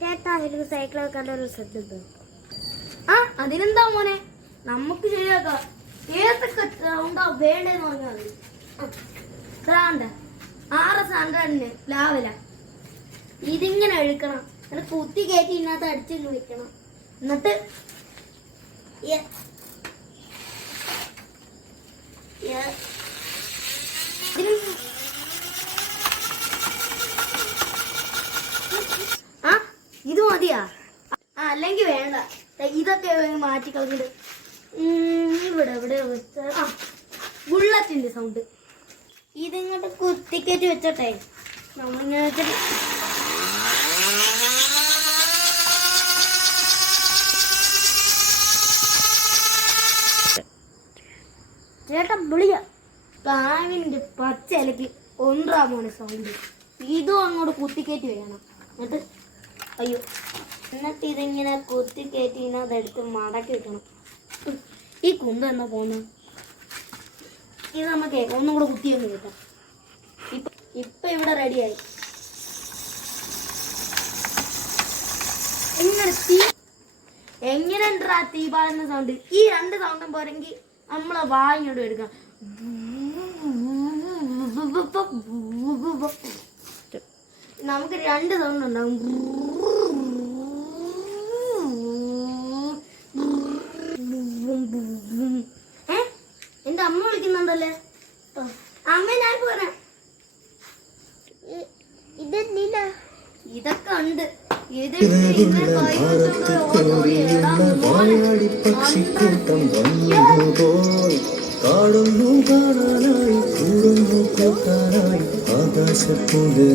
ചേട്ടാ എനിക്ക് സൈക്കിളൊക്കെ കണ്ടൊരു ശ്രദ്ധ. ആ അതിനെന്താ മോനെ, നമുക്ക് ശരിയാക്കാം. ഏതൊക്കെ സൗണ്ടാ വേണ്ടേന്ന് പറഞ്ഞാൽ മതി. സൗണ്ട് RS100 ലാവല ഇതിങ്ങനെ ഒഴുക്കണം. എന്നിട്ട് കുത്തി കയറ്റി ഇതിനകത്ത് അടിച്ചിട്ട് വെക്കണം. എന്നിട്ട് ഇത് മതിയാ? അല്ലെങ്കിൽ വേണ്ട, ഇതൊക്കെ മാറ്റി കളഞ്ഞിട്ട് ഇവിടെ ഇവിടെ ബുള്ളറ്റിന്റെ സൗണ്ട് ഇതിങ്ങോട്ട് കുത്തിക്കയറ്റി വെച്ചോട്ടെ. നമ്മളിങ്ങനെ വെച്ചിട്ട് ചേട്ടാ വിളിയ കാവിന്റെ പച്ച ഇലക്ക് ഒന്നാ മോനെ സൗണ്ട്. ഇതും അങ്ങോട്ട് കുത്തിക്കയറ്റി വേണം. എന്നിട്ട് അയ്യോ, എന്നിട്ട് ഇതിങ്ങനെ കുത്തിക്കയറ്റി അതെടുത്ത് മടക്കി വെക്കണം. ഈ കുന്ത എന്നാ പോകുന്നത്? ഇത് നമുക്ക് ഒന്നും കൂടെ കുത്തിയൊന്ന് കേട്ടാ. ഇപ്പൊ ഇവിടെ റെഡിയായി. എങ്ങനെയുണ്ടാ തീ പാടുന്ന സൗണ്ട്? ഈ 2 സൗണ്ടും പോരെങ്കിൽ നമ്മളെ വായിങ്ങോട്ട് എടുക്കാം. നമുക്ക് 2 സൗണ്ട് ഉണ്ടാവും. എന്റെ അമ്മ വിളിക്കുന്നുണ്ടല്ലേ. അമ്മ ഞാൻ പോരാ. ഇതൊക്കെ ഉണ്ട്. കാണുന്നു കാണാനായി കൂടുന്നു കേൾക്കാനായി ആകാശപ്പൂണ്ട്